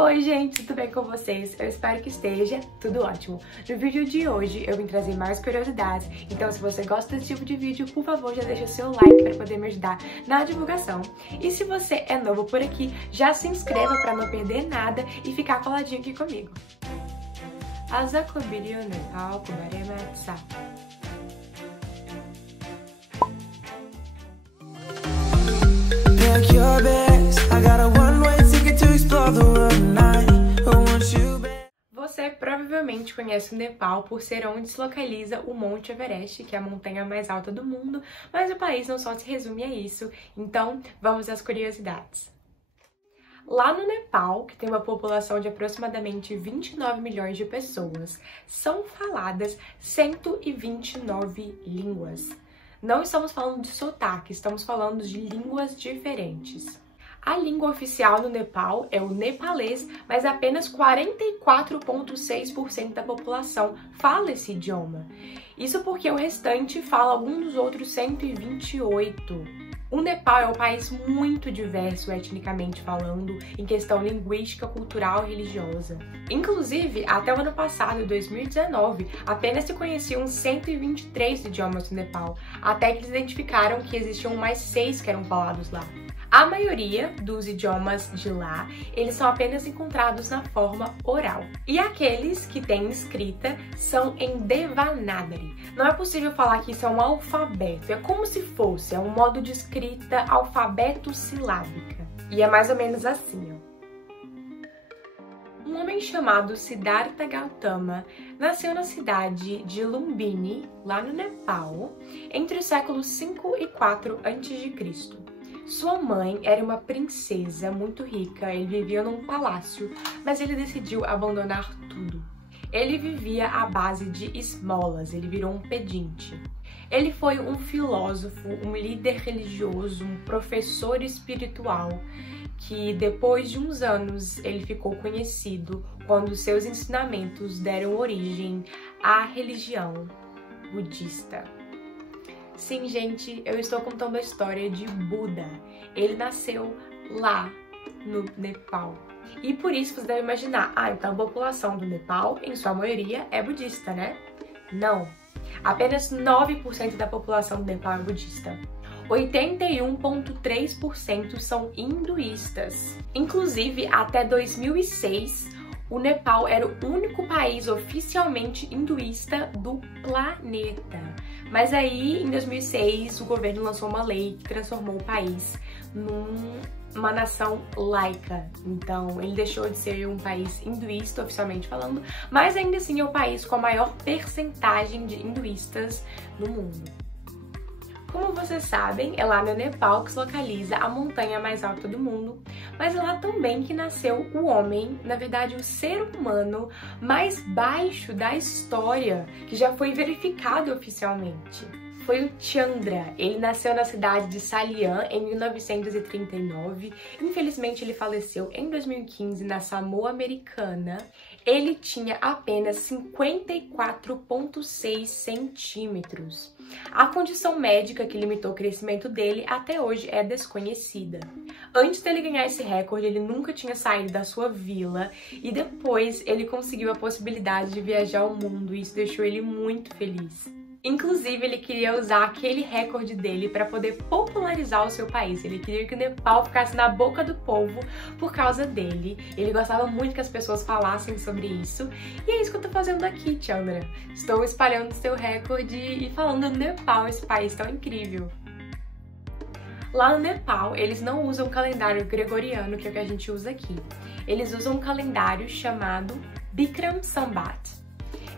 Oi gente, tudo bem com vocês? Eu espero que esteja tudo ótimo. No vídeo de hoje eu vim trazer mais curiosidades, então se você gosta desse tipo de vídeo, por favor já deixa seu like para poder me ajudar na divulgação. E se você é novo por aqui, já se inscreva para não perder nada e ficar coladinho aqui comigo. Você provavelmente conhece o Nepal por ser onde se localiza o Monte Everest, que é a montanha mais alta do mundo, mas o país não só se resume a isso, então vamos às curiosidades. Lá no Nepal, que tem uma população de aproximadamente 29 milhões de pessoas, são faladas 129 línguas. Não estamos falando de sotaque, estamos falando de línguas diferentes. A língua oficial no Nepal é o nepalês, mas apenas 44,6% da população fala esse idioma. Isso porque o restante fala algum dos outros 128. O Nepal é um país muito diverso etnicamente falando, em questão linguística, cultural e religiosa. Inclusive, até o ano passado, 2019, apenas se conheciam 123 idiomas no Nepal, até que eles identificaram que existiam mais 6 que eram falados lá. A maioria dos idiomas de lá, eles são apenas encontrados na forma oral. E aqueles que têm escrita são em Devanagari. Não é possível falar que isso é um alfabeto, é como se fosse, é um modo de escrita alfabeto silábica. E é mais ou menos assim, ó. Um homem chamado Siddhartha Gautama nasceu na cidade de Lumbini, lá no Nepal, entre os séculos 5 e 4 a.C. Sua mãe era uma princesa muito rica, ele vivia num palácio, mas ele decidiu abandonar tudo. Ele vivia à base de esmolas, ele virou um pedinte. Ele foi um filósofo, um líder religioso, um professor espiritual, que depois de uns anos ele ficou conhecido quando seus ensinamentos deram origem à religião budista. Sim, gente, eu estou contando a história de Buda. Ele nasceu lá no Nepal. E por isso você deve imaginar, então a população do Nepal, em sua maioria, é budista, né? Não. Apenas 9% da população do Nepal é budista. 81,3% são hinduístas. Inclusive, até 2006, o Nepal era o único país oficialmente hinduísta do planeta. Mas aí, em 2006, o governo lançou uma lei que transformou o país numa nação laica. Então, ele deixou de ser um país hinduísta, oficialmente falando, mas ainda assim é o país com a maior percentagem de hinduístas no mundo. Como vocês sabem, é lá no Nepal que se localiza a montanha mais alta do mundo, mas é lá também que nasceu o homem, na verdade o ser humano mais baixo da história, que já foi verificado oficialmente. Foi o Chandra. Ele nasceu na cidade de Salian em 1939. Infelizmente, ele faleceu em 2015 na Samoa Americana. Ele tinha apenas 54,6 centímetros. A condição médica que limitou o crescimento dele até hoje é desconhecida. Antes dele ganhar esse recorde, ele nunca tinha saído da sua vila e depois ele conseguiu a possibilidade de viajar ao mundo e isso deixou ele muito feliz. Inclusive, ele queria usar aquele recorde dele para poder popularizar o seu país. Ele queria que o Nepal ficasse na boca do povo por causa dele. Ele gostava muito que as pessoas falassem sobre isso. E é isso que eu tô fazendo aqui, Chandra. Estou espalhando o seu recorde e falando do Nepal, esse país tão incrível. Lá no Nepal, eles não usam o calendário gregoriano, que é o que a gente usa aqui. Eles usam um calendário chamado Bikram Sambat.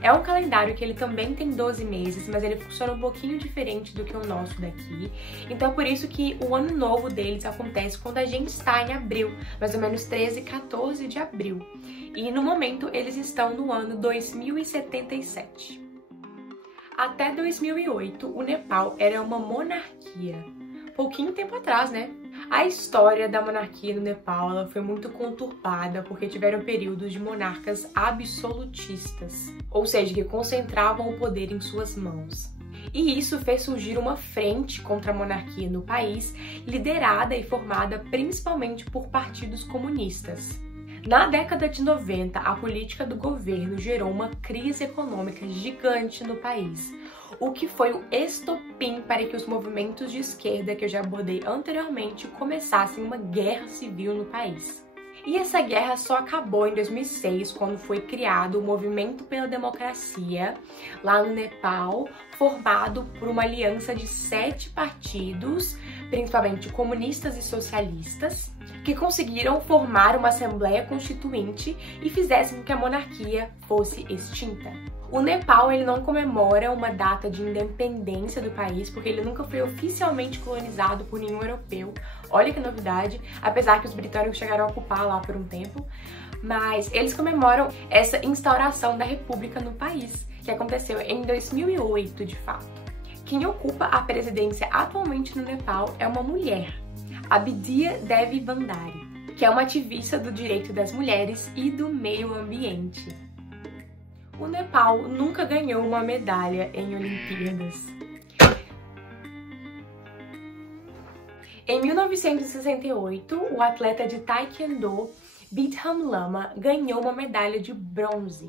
É um calendário que ele também tem 12 meses, mas ele funciona um pouquinho diferente do que o nosso daqui. Então é por isso que o ano novo deles acontece quando a gente está em abril, mais ou menos 13 e 14 de abril. E no momento eles estão no ano 2077. Até 2008, o Nepal era uma monarquia. Pouquinho tempo atrás, né? A história da monarquia no Nepal ela foi muito conturbada porque tiveram períodos de monarcas absolutistas, ou seja, que concentravam o poder em suas mãos. E isso fez surgir uma frente contra a monarquia no país, liderada e formada principalmente por partidos comunistas. Na década de 90, a política do governo gerou uma crise econômica gigante no país, o que foi o estopim para que os movimentos de esquerda que eu já abordei anteriormente começassem uma guerra civil no país. E essa guerra só acabou em 2006, quando foi criado o Movimento pela Democracia, lá no Nepal, formado por uma aliança de 7 partidos, principalmente comunistas e socialistas, que conseguiram formar uma Assembleia Constituinte e fizessem com que a monarquia fosse extinta. O Nepal ele não comemora uma data de independência do país, porque ele nunca foi oficialmente colonizado por nenhum europeu. Olha que novidade, apesar que os britânicos chegaram a ocupar lá por um tempo. Mas eles comemoram essa instauração da república no país, que aconteceu em 2008, de fato. Quem ocupa a presidência atualmente no Nepal é uma mulher, a Bidya Devi Bhandari, que é uma ativista do direito das mulheres e do meio ambiente. O Nepal nunca ganhou uma medalha em Olimpíadas. Em 1968, o atleta de Taekwondo Bidham Lama ganhou uma medalha de bronze.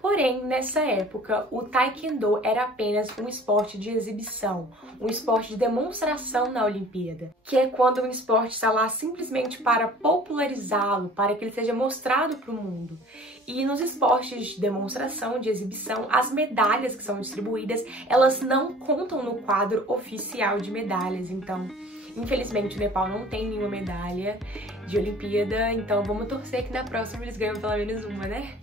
Porém, nessa época, o Taekwondo era apenas um esporte de exibição, um esporte de demonstração na Olimpíada, que é quando um esporte está lá simplesmente para popularizá-lo, para que ele seja mostrado para o mundo. E nos esportes de demonstração, de exibição, as medalhas que são distribuídas, elas não contam no quadro oficial de medalhas, então... Infelizmente, o Nepal não tem nenhuma medalha de Olimpíada, então vamos torcer que na próxima eles ganham pelo menos uma, né?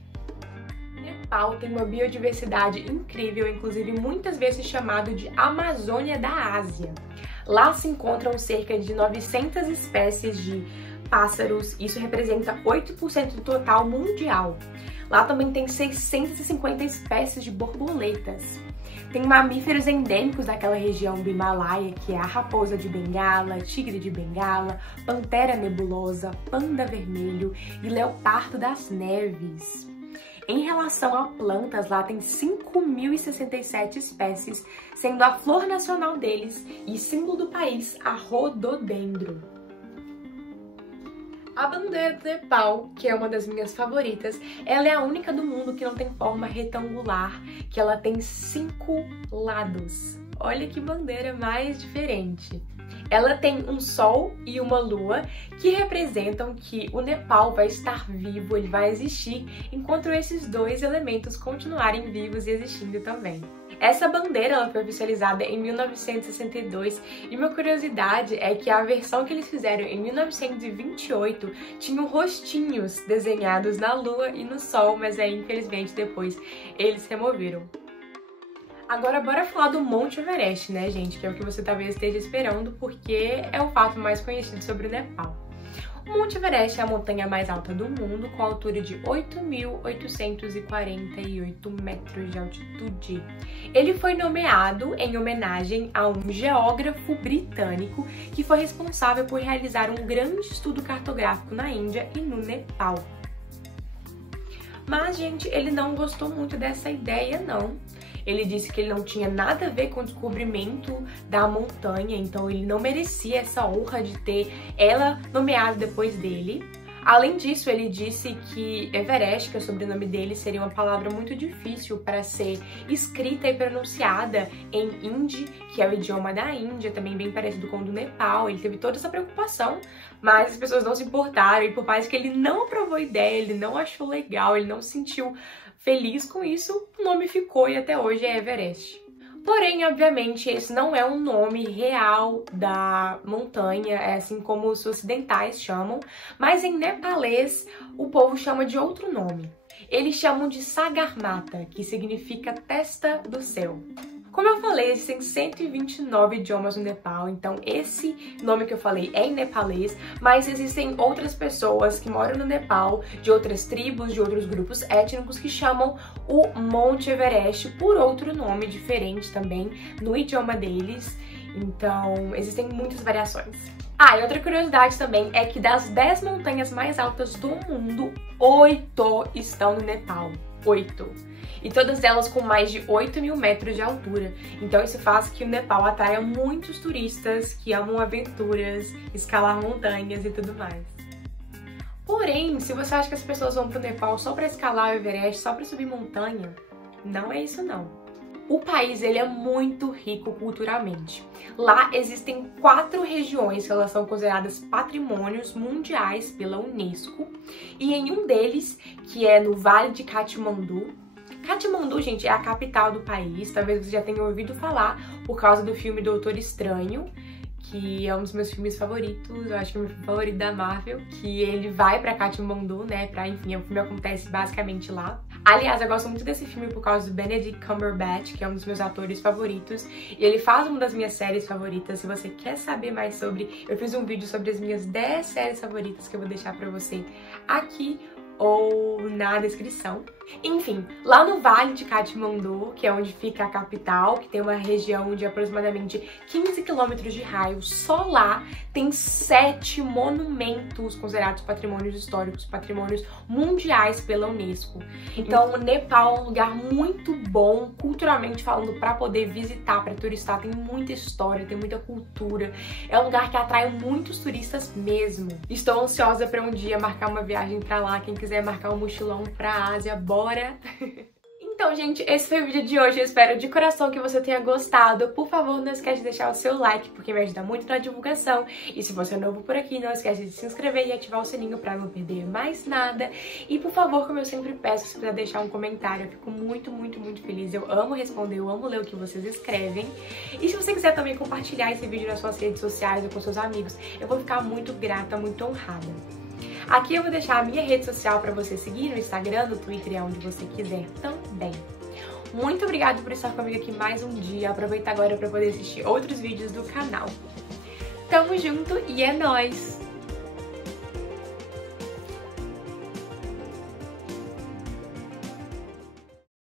O Nepal tem uma biodiversidade incrível, inclusive muitas vezes chamado de Amazônia da Ásia. Lá se encontram cerca de 900 espécies de pássaros, isso representa 8% do total mundial. Lá também tem 650 espécies de borboletas. Tem mamíferos endêmicos daquela região do Himalaia, que é a raposa de Bengala, tigre de Bengala, pantera nebulosa, panda vermelho e leopardo das neves. Em relação a plantas, lá tem 5.067 espécies, sendo a flor nacional deles e símbolo do país a rododendro. A bandeira do Nepal, que é uma das minhas favoritas, ela é a única do mundo que não tem forma retangular, que ela tem 5 lados. Olha que bandeira mais diferente. Ela tem um sol e uma lua que representam que o Nepal vai estar vivo, ele vai existir, enquanto esses dois elementos continuarem vivos e existindo também. Essa bandeira ela foi oficializada em 1962 e uma curiosidade é que a versão que eles fizeram em 1928 tinham rostinhos desenhados na lua e no sol, mas aí infelizmente depois eles removeram. Agora bora falar do Monte Everest, né, gente? Que é o que você talvez esteja esperando, porque é o fato mais conhecido sobre o Nepal. O Monte Everest é a montanha mais alta do mundo, com a altura de 8.848 metros de altitude. Ele foi nomeado em homenagem a um geógrafo britânico que foi responsável por realizar um grande estudo cartográfico na Índia e no Nepal. Mas, gente, ele não gostou muito dessa ideia, não. Ele disse que ele não tinha nada a ver com o descobrimento da montanha, então ele não merecia essa honra de ter ela nomeada depois dele. Além disso, ele disse que Everest, que é o sobrenome dele, seria uma palavra muito difícil para ser escrita e pronunciada em Hindi, que é o idioma da Índia, também bem parecido com o do Nepal. Ele teve toda essa preocupação, mas as pessoas não se importaram, e por mais que ele não aprovou a ideia, ele não achou legal, ele não se sentiu feliz com isso, o nome ficou e até hoje é Everest. Porém, obviamente, esse não é um nome real da montanha, é assim como os ocidentais chamam, mas em nepalês o povo chama de outro nome. Eles chamam de Sagarmatha, que significa testa do céu. Como eu falei, existem 129 idiomas no Nepal, então esse nome que eu falei é em nepalês, mas existem outras pessoas que moram no Nepal, de outras tribos, de outros grupos étnicos, que chamam o Monte Everest por outro nome diferente também no idioma deles, então existem muitas variações. Ah, e outra curiosidade também é que das 10 montanhas mais altas do mundo, 8 estão no Nepal. 8. E todas elas com mais de 8.000 metros de altura. Então isso faz que o Nepal atraia muitos turistas que amam aventuras, escalar montanhas e tudo mais. Porém, se você acha que as pessoas vão pro Nepal só pra escalar o Everest, só pra subir montanha, não é isso não. O país ele é muito rico culturalmente. Lá existem 4 regiões que elas são consideradas patrimônios mundiais pela Unesco. E em um deles, que é no Vale de Katmandu. Katmandu, gente, é a capital do país. Talvez você já tenha ouvido falar por causa do filme Doutor Estranho, que é um dos meus filmes favoritos, eu acho que é o meu filme favorito da Marvel, que ele vai pra Katmandu, né, enfim, o filme acontece basicamente lá. Aliás, eu gosto muito desse filme por causa do Benedict Cumberbatch, que é um dos meus atores favoritos, e ele faz uma das minhas séries favoritas. Se você quer saber mais sobre, eu fiz um vídeo sobre as minhas 10 séries favoritas que eu vou deixar pra você aqui ou na descrição. Enfim, lá no Vale de Katmandu, que é onde fica a capital, que tem uma região de aproximadamente 15 quilômetros de raio, só lá tem 7 monumentos considerados patrimônios históricos, patrimônios mundiais pela Unesco. Então, o Nepal é um lugar muito bom, culturalmente falando, para poder visitar, para turistar. Tem muita história, tem muita cultura. É um lugar que atrai muitos turistas mesmo. Estou ansiosa para um dia marcar uma viagem para lá. Quem quiser marcar um mochilão para a Ásia, bora! Então, gente, esse foi o vídeo de hoje. Eu espero de coração que você tenha gostado. Por favor, não esquece de deixar o seu like, porque me ajuda muito na divulgação. E se você é novo por aqui, não esquece de se inscrever e ativar o sininho pra não perder mais nada. E, por favor, como eu sempre peço, se puder deixar um comentário, eu fico muito, muito, muito feliz. Eu amo responder, eu amo ler o que vocês escrevem. E se você quiser também compartilhar esse vídeo nas suas redes sociais ou com seus amigos, eu vou ficar muito grata, muito honrada. Aqui eu vou deixar a minha rede social para você seguir no Instagram, no Twitter e aonde você quiser também. Muito obrigada por estar comigo aqui mais um dia. Aproveita agora para poder assistir outros vídeos do canal. Tamo junto e é nóis!